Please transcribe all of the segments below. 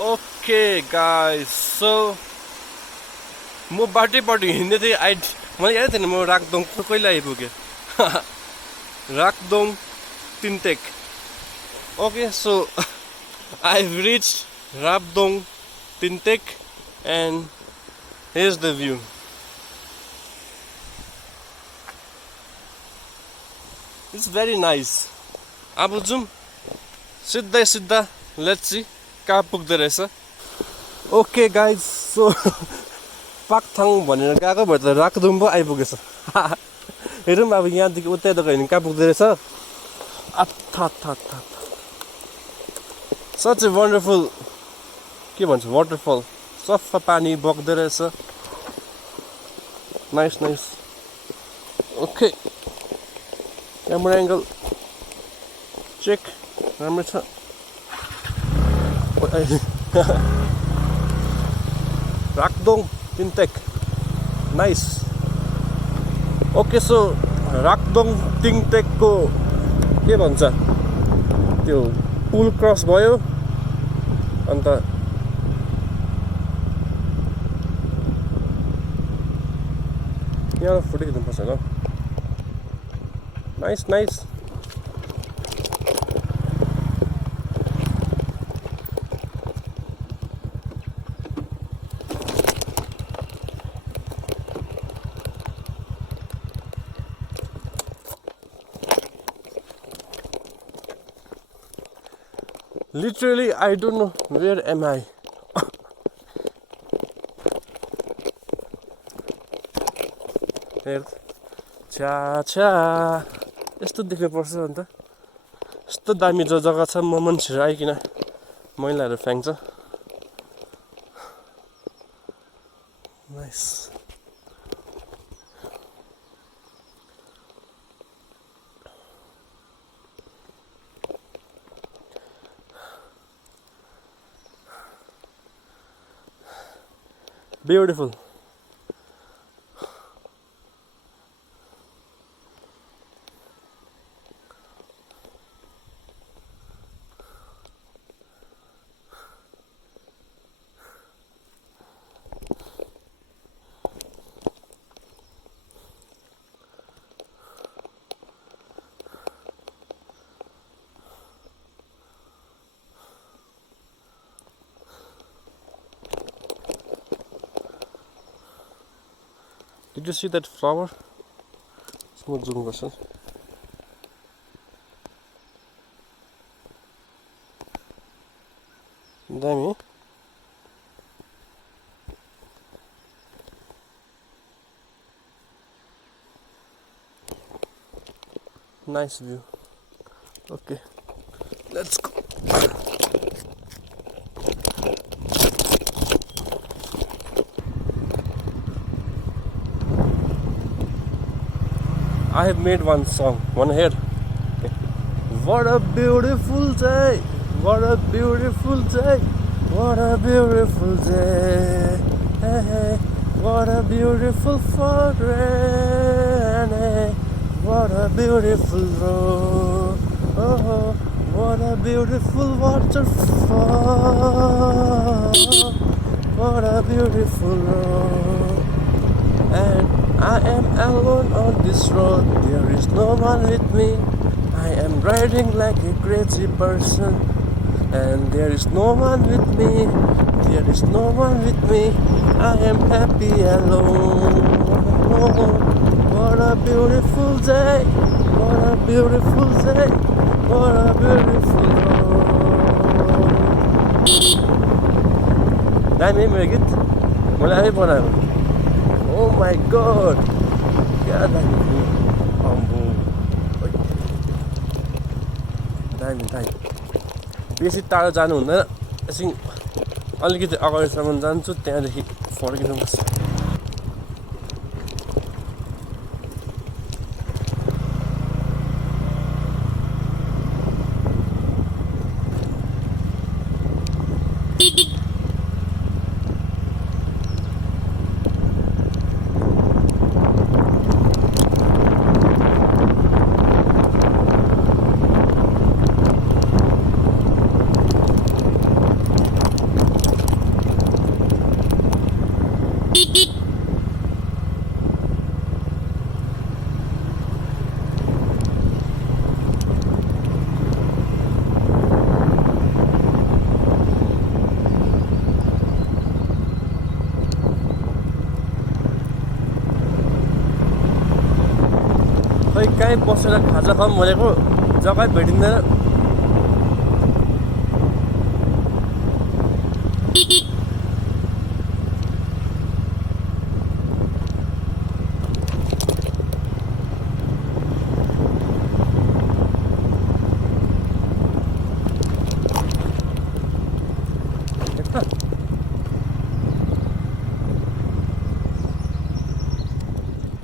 Okay guys, so म बाटैपट्टि हिँड्दै थिएँ मलाई यादै थिएन म राकडोङ कहिले आइपुगेँ राकडोङ तिनतेक Okay, so I've reached Rakdong Tintek and here's the view. It's very nice. अब जाउँ सिधा let's see कहाँ पुग्दो रहेछ. Okay guys, so पाक्थाङ भनेर गएको भए त राकडोङ पो आइपुगेछ. हेरौँ अब यहाँदेखि उतै त गयो भने कहाँ पुग्दो रहेछ. Such a wonderful के भन्छ waterfall. सफा पानी बग्दो रहेछ. Nice. Okay. Camera angle check. राम्रो छ. Rakdong Tintek. Nice. Okay, so Rakdong Tintek को के भन्छ त्यो पुल क्रस भयो अन्त यहाँ फोटो खिच्नु पर्छ होला. Nice. Literally, I don't know where am I. Cha यस्तो देख्नु पर्छ अन्त यस्तो दामी जग्गा छ म मान्छेहरु icon मैलाहरु फ्याँक्छ. Nice. Beautiful. Did you see that flower? Smooth zoom version. Damn. Nice view. Okay, let's go. I have made one song, one here. What a beautiful day, what a beautiful day, what a beautiful day, hey, what a beautiful forest, hey, what a beautiful road, oh, what a beautiful waterfall, what a beautiful road, and I am alone on this road, there is no one with me. I am riding like a crazy person, and there is no one with me. There is no one with me. I am happy alone. What a beautiful day. What a beautiful day. What a beautiful road. Daimi मेरो गीत मैले आफै बनाएको. Oh my god. क्या दामी अम्बो. दामी बेसी टाढो जानु हुँदैन. एकछिन अलिकति अगाडिसम्म जान्छु त्यहाँदेखि फर्किनुपर्छ. कहीँ बसेर खाजा खाऊँ भनेको जग्गै भेटिँदैन।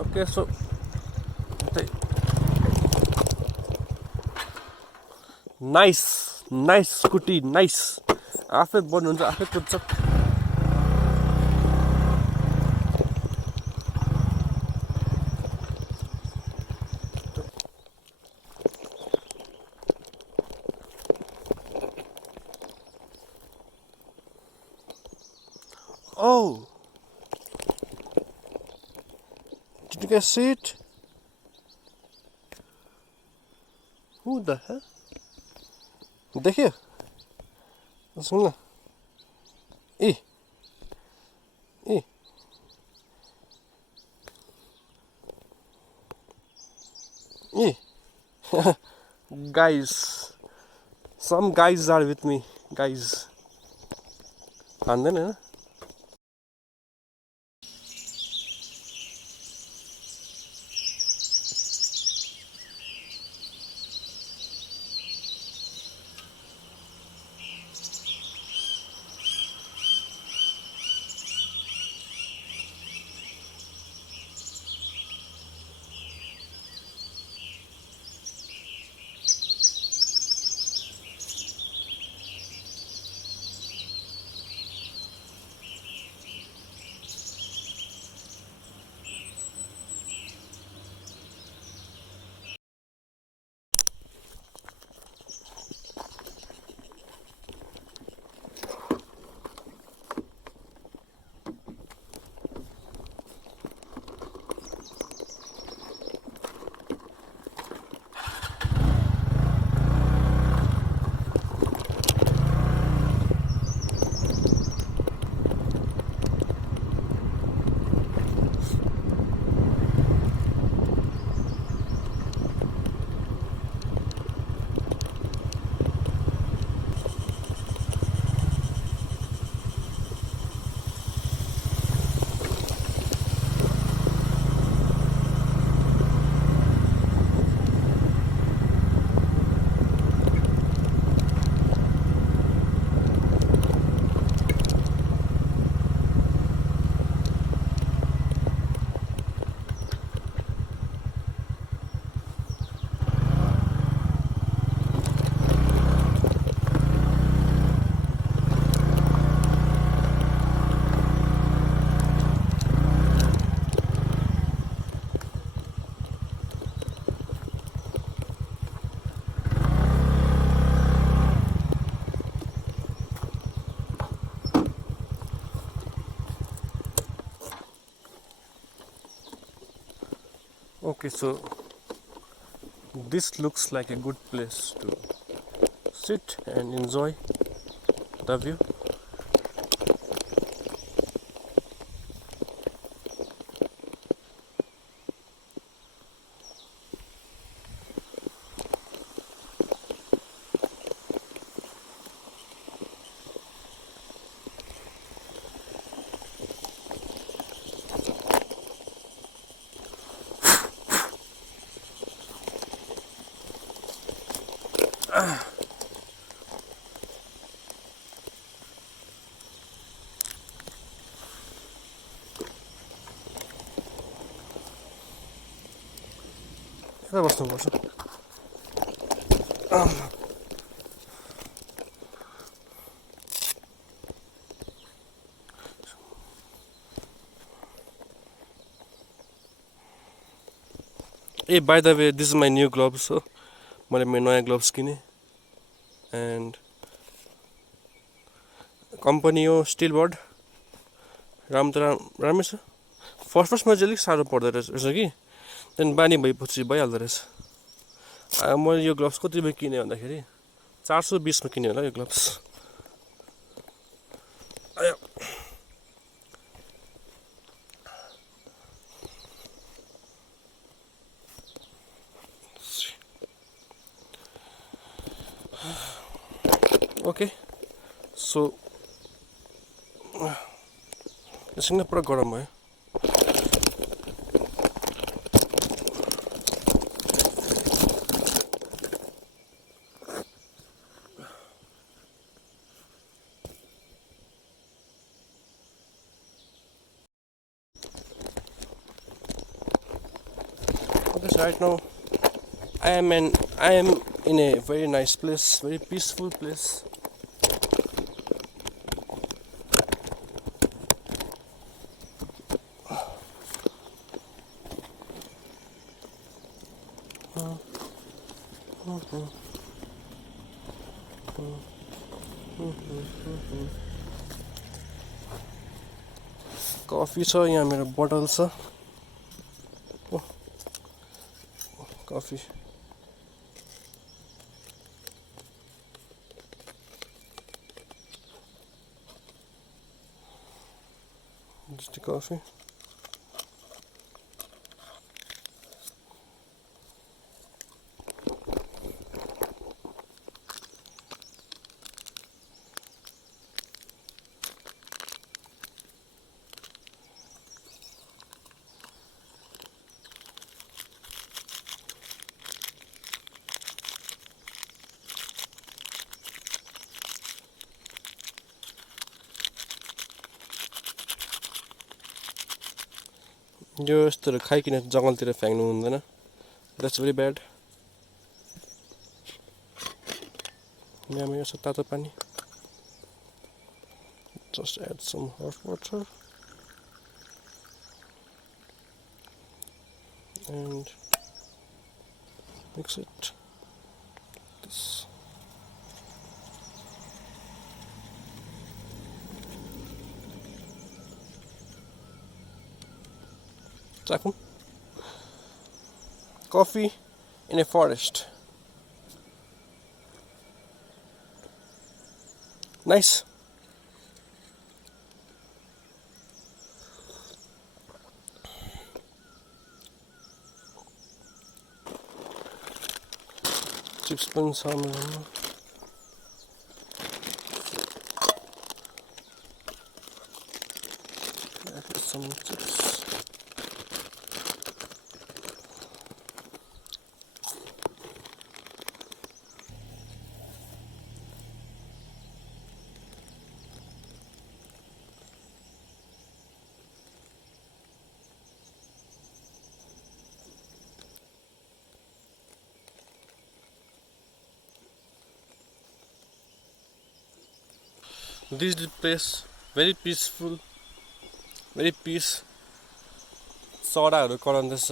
Okay, so nice scooty nice. आफै बन्नुहुन्छ, आफै कुद्छ। Oh, did you guys see it? Who the hell? देखियो, सुन न। ए ए ए guys, some guys are with me, guys. खाँदैन हैन? Okay, so this looks like a good place to sit and enjoy the view. यता बस्नुपर्छ। ए by the way, this is my new gloves हो। मैले मेरो नयाँ ग्लोभ्स किनेँ एन्ड कम्पनी हो स्टिल बर्ड। राम्रै छ। फर्स्टमा चाहिँ अलिक साह्रो पर्दो रहेछ कि, त्यहाँदेखि बानी भएपछि भइहाल्दो रहेछ। मैले यो ग्लोभ्स कतिमा किनेँ भन्दाखेरि 420 किनेँ होला यो ग्लोभ्स। Okay, so एकछिन पुरा गरम भयो Okay, so right now I am in a very nice place, very peaceful place. Coffee छ यहाँ मेरो बोतल छ coffee just a coffee यो यस्तोहरु खाइकिन जंगलतिर फ्याँक्नु हुँदैन That's very bad यहाँ मेरो छ तातो पानी Just add some hot water and mix it this चाकु coffee in a forest nice chips पनि छ मेरोमा some chips This is the place very peaceful very peace चराहरु कराउँदैछ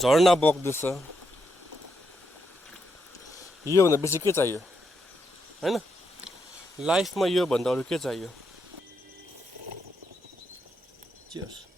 झरना बग्दैछ यो भन्दा बेसी के चाहियो हैन लाइफमा यो भन्दा अरु के चाहियो Cheers